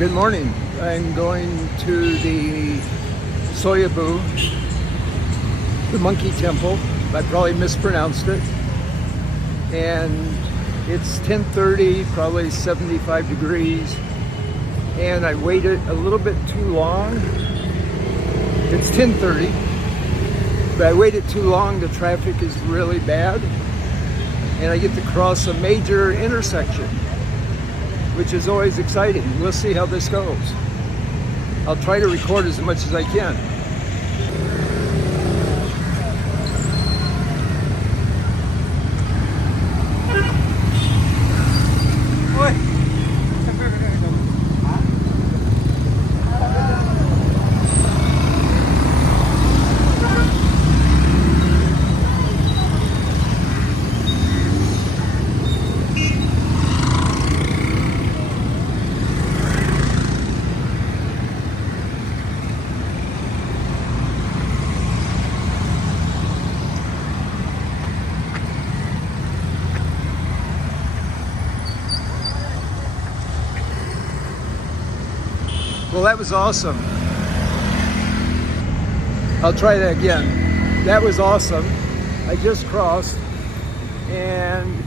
Good morning. I'm going to the Swaybhunath, the monkey temple. I probably mispronounced it. And it's 10:30, probably 75 degrees. And I waited a little bit too long. It's 10:30, but I waited too long. The traffic is really bad. And I get to cross a major intersection, which is always exciting. We'll see how this goes. I'll try to record as much as I can. Well, that was awesome. I'll try that again. That was awesome. I just crossed, and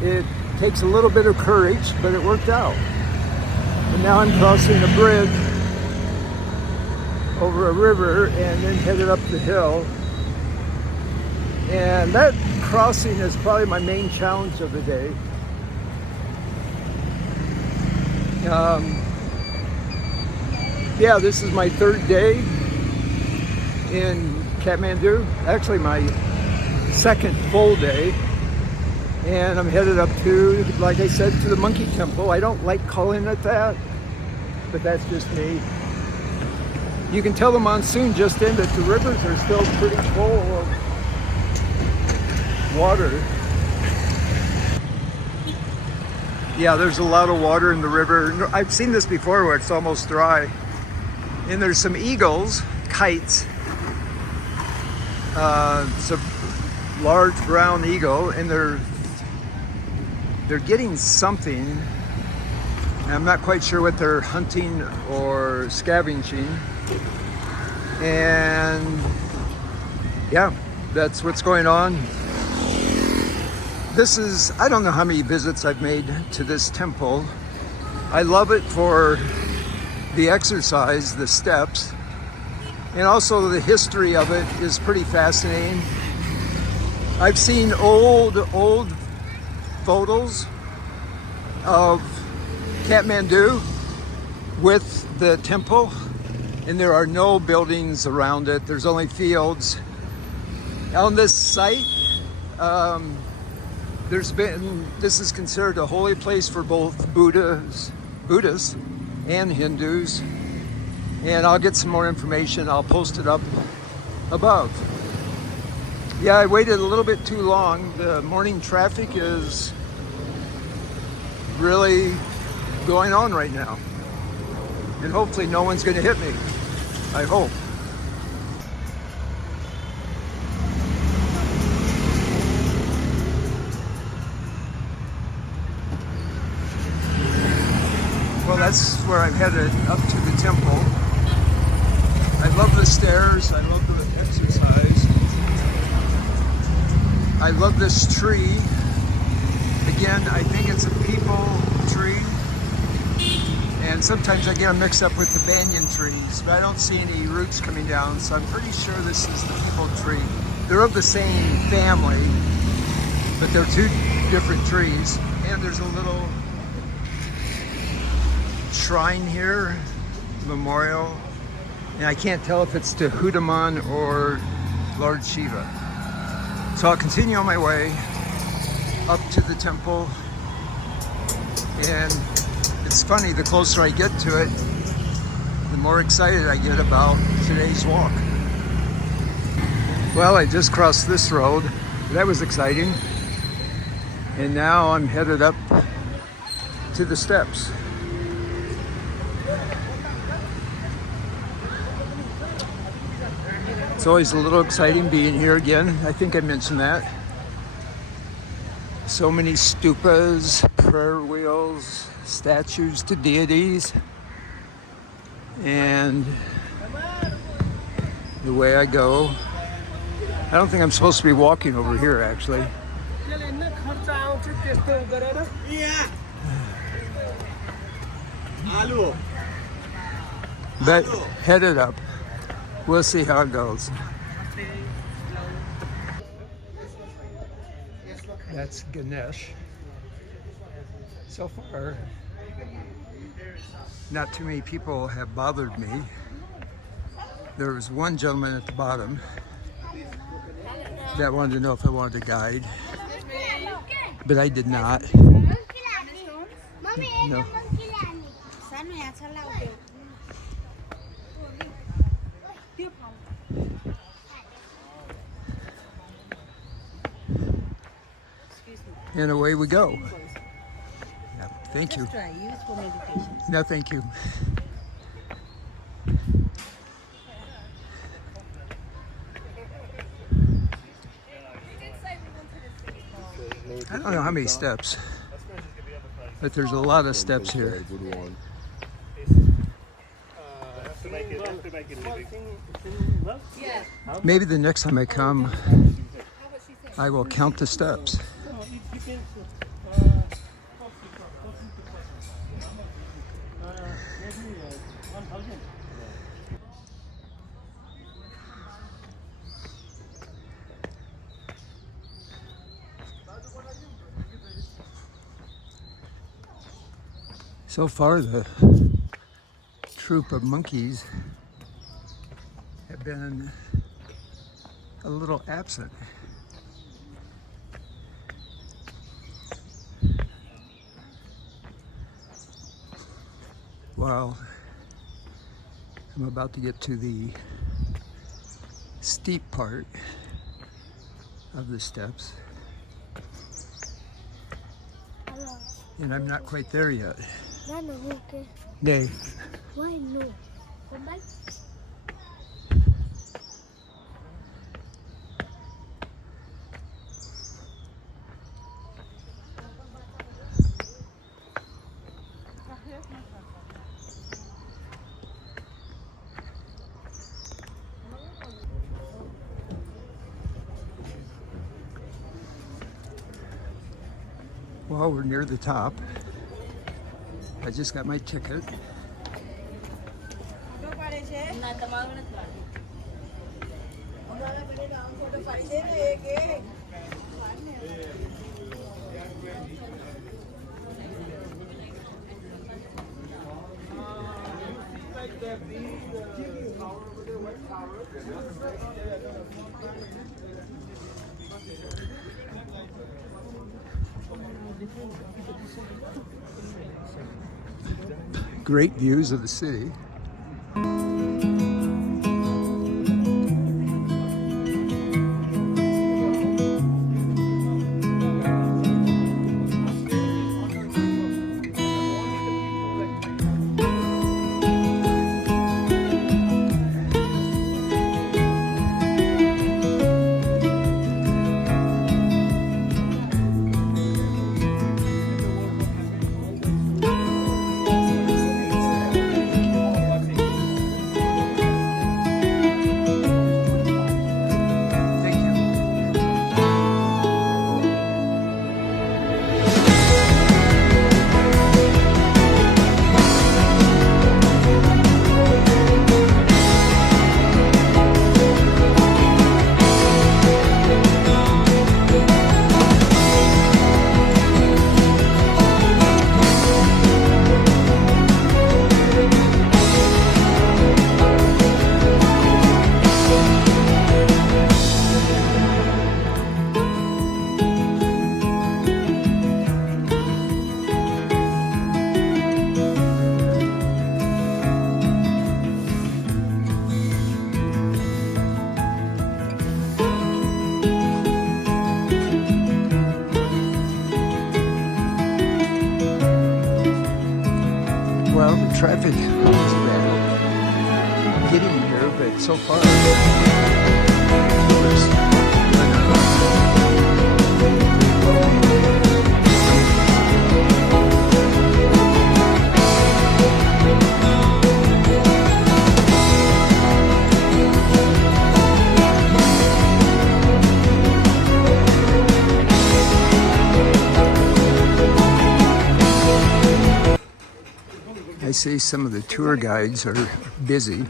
it takes a little bit of courage, but it worked out. And now I'm crossing a bridge over a river and then headed up the hill. And that crossing is probably my main challenge of the day. Yeah, this is my third day in Kathmandu. Actually, my second full day. And I'm headed up to, like I said, to the monkey temple. I don't like calling it that, but that's just me. You can tell the monsoon just ended. The rivers are still pretty full of water. Yeah, there's a lot of water in the river. I've seen this before where it's almost dry. And there's some eagles, kites. It's a large brown eagle, and they're getting something. I'm not quite sure what they're hunting or scavenging. And yeah, that's what's going on. This is, I don't know how many visits I've made to this temple. I love it for the exercise, the steps, and also the history of it is pretty fascinating. I've seen old photos of Kathmandu with the temple, and there are no buildings around it. There's only fields. On this site, this is considered a holy place for both Buddhists and Hindus, and I'll get some more information. I'll post it up above. Yeah, I waited a little bit too long. The morning traffic is really going on right now, and hopefully no one's going to hit me. I hope. Well, that's where I'm headed, up to the temple. I love the stairs, I love the exercise. I love this tree. Again, I think it's a peepal tree. And sometimes I get them mixed up with the banyan trees, but I don't see any roots coming down, so I'm pretty sure this is the peepal tree. They're of the same family, but they're two different trees. And there's a little shrine here, memorial, and I can't tell if it's to Hanuman or Lord Shiva. So I'll continue on my way up to the temple, and it's funny, the closer I get to it, the more excited I get about today's walk. Well, I just crossed this road. That was exciting. And now I'm headed up to the steps. It's always a little exciting being here again. I think I mentioned that. So many stupas, prayer wheels, statues to deities, and the way I go. I don't think I'm supposed to be walking over here, actually. But headed up. We'll see how it goes. That's Ganesh. So far, not too many people have bothered me. There was one gentleman at the bottom that wanted to know if I wanted a guide, but I did not. No. And away we go. No, thank you. No, thank you. I don't know how many steps, but there's a lot of steps here. Maybe the next time I come, I will count the steps. So far, the troop of monkeys have been a little absent. Well, I'm about to get to the steep part of the steps, and I'm not quite there yet. Nay. Why no? Well, we're near the top. I just got my ticket. Great views of the city. Well, the traffic is bad getting here, but so far, see some of the tour guides are busy.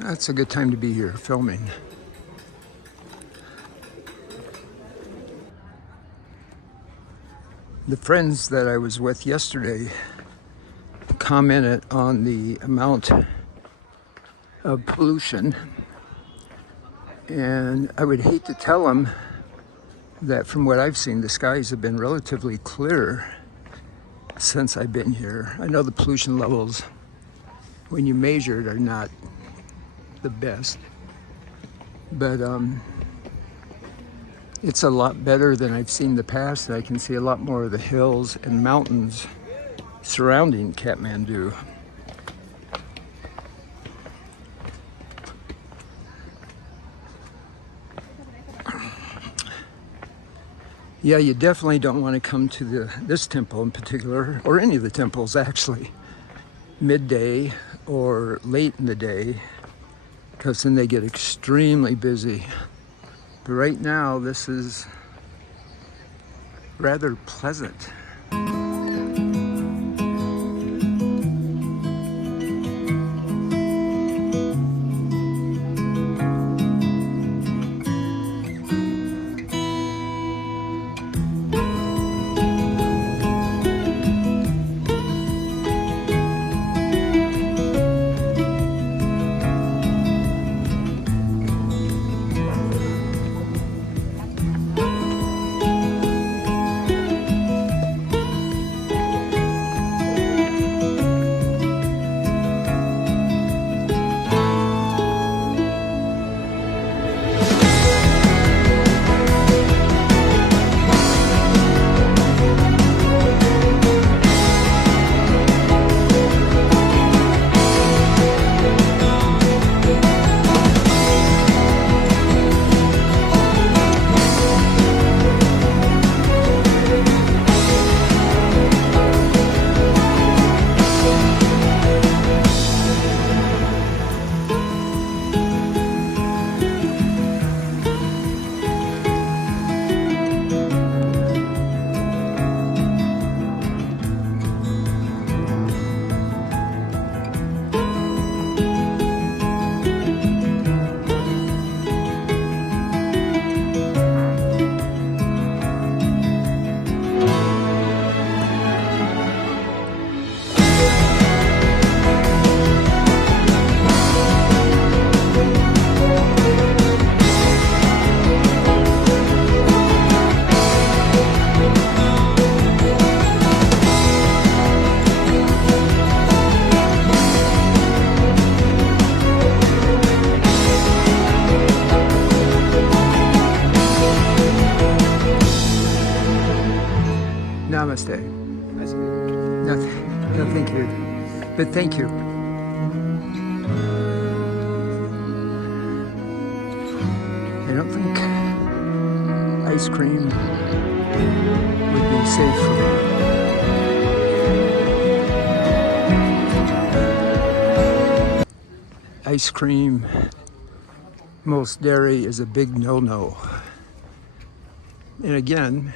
That's a good time to be here filming. The friends that I was with yesterday commented on the amount of pollution, and I would hate to tell them that from what I've seen, the skies have been relatively clear since I've been here. I know the pollution levels, when you measure it, are not the best, but it's a lot better than I've seen in the past. I can see a lot more of the hills and mountains surrounding Kathmandu. Yeah, you definitely don't want to come to this temple in particular, or any of the temples actually, midday or late in the day, because then they get extremely busy. But right now, this is rather pleasant. Namaste. No, thank you. But thank you. I don't think ice cream would be safe for me. Ice cream, most dairy is a big no-no. And again,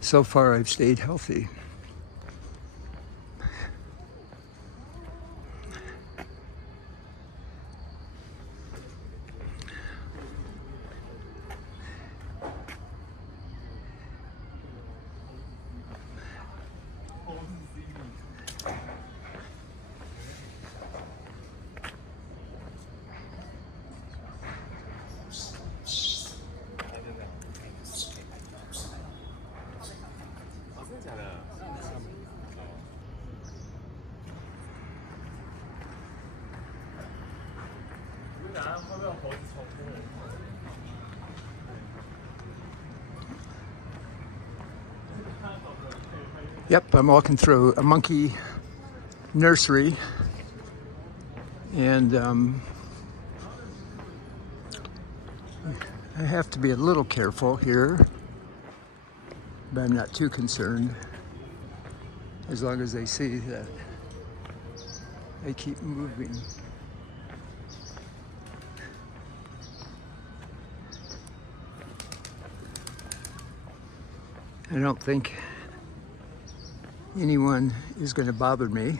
so far I've stayed healthy. Yep, I'm walking through a monkey nursery, and I have to be a little careful here, but I'm not too concerned as long as they see that I keep moving. I don't think anyone is going to bother me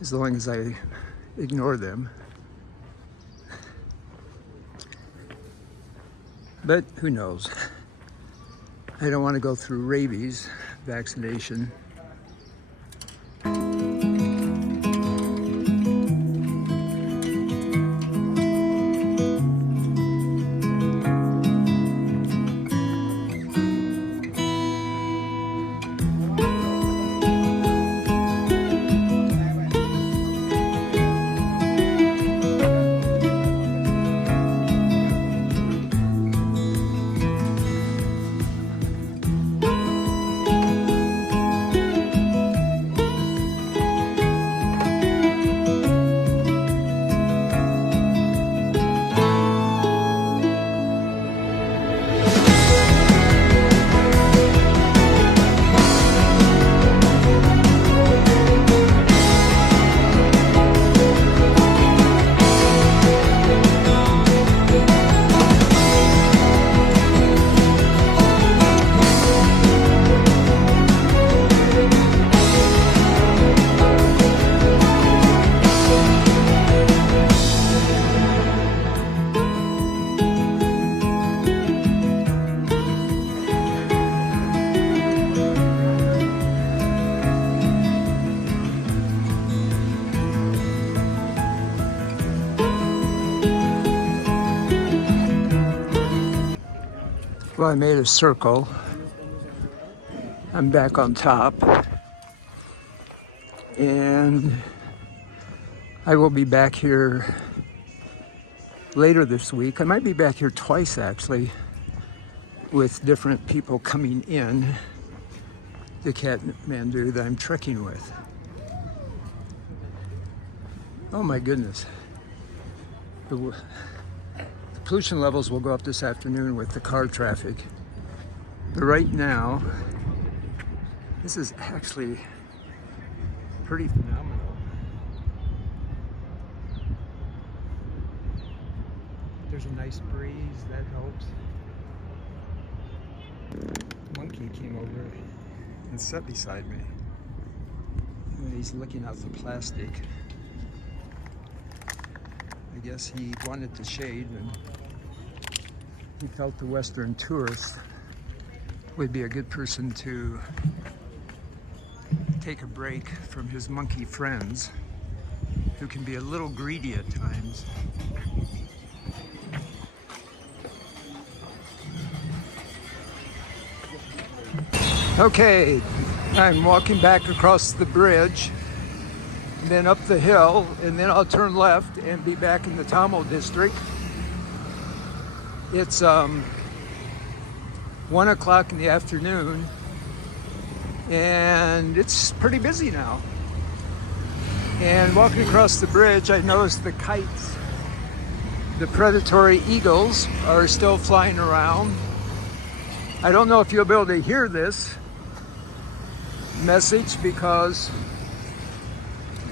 as long as I ignore them. But who knows? I don't want to go through rabies vaccination. Well, I made a circle. I'm back on top. And I will be back here later this week. I might be back here twice actually, with different people coming in to Kathmandu that I'm trekking with. Oh my goodness. The pollution levels will go up this afternoon with the car traffic. But right now, this is actually pretty phenomenal. There's a nice breeze, that helps. Monkey came over and sat beside me. And he's looking out the plastic. I guess he wanted the shade, and he felt the Western tourist would be a good person to take a break from his monkey friends, who can be a little greedy at times. Okay, I'm walking back across the bridge, and then up the hill, and then I'll turn left and be back in the Tamil district. It's 1 o'clock in the afternoon, and it's pretty busy now. And walking across the bridge, I noticed the kites, the predatory eagles, are still flying around. I don't know if you'll be able to hear this message because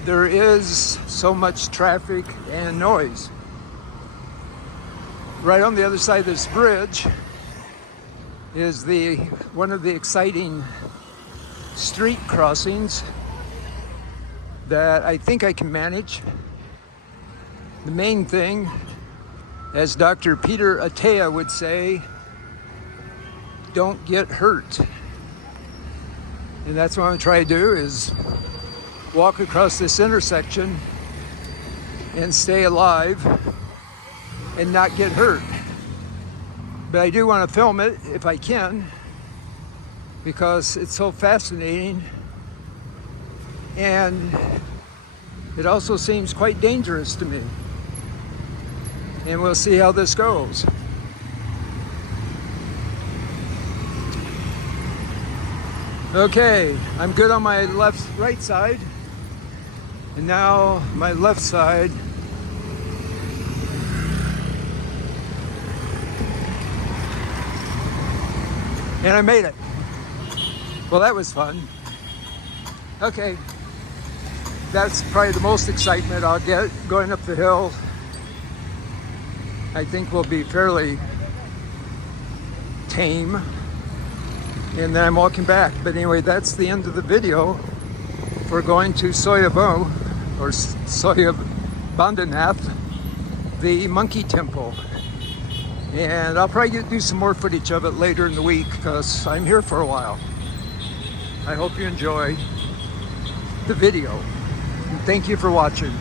there is so much traffic and noise. Right on the other side of this bridge is one of the exciting street crossings that I think I can manage. The main thing, as Dr. Peter Attea would say, don't get hurt. And that's what I'm gonna try to do, is walk across this intersection and stay alive and not get hurt. But I do want to film it if I can, because it's so fascinating, and it also seems quite dangerous to me. And we'll see how this goes. Okay, I'm good on my right side, and now my left side. And I made it. Well, that was fun. Okay, that's probably the most excitement I'll get going up the hill. I think we'll be fairly tame. and then I'm walking back. But anyway, that's the end of the video. We're going to Swaybhunath, or Swaybhunath, the monkey temple. And I'll probably do some more footage of it later in the week because I'm here for a while. I hope you enjoy the video. And thank you for watching.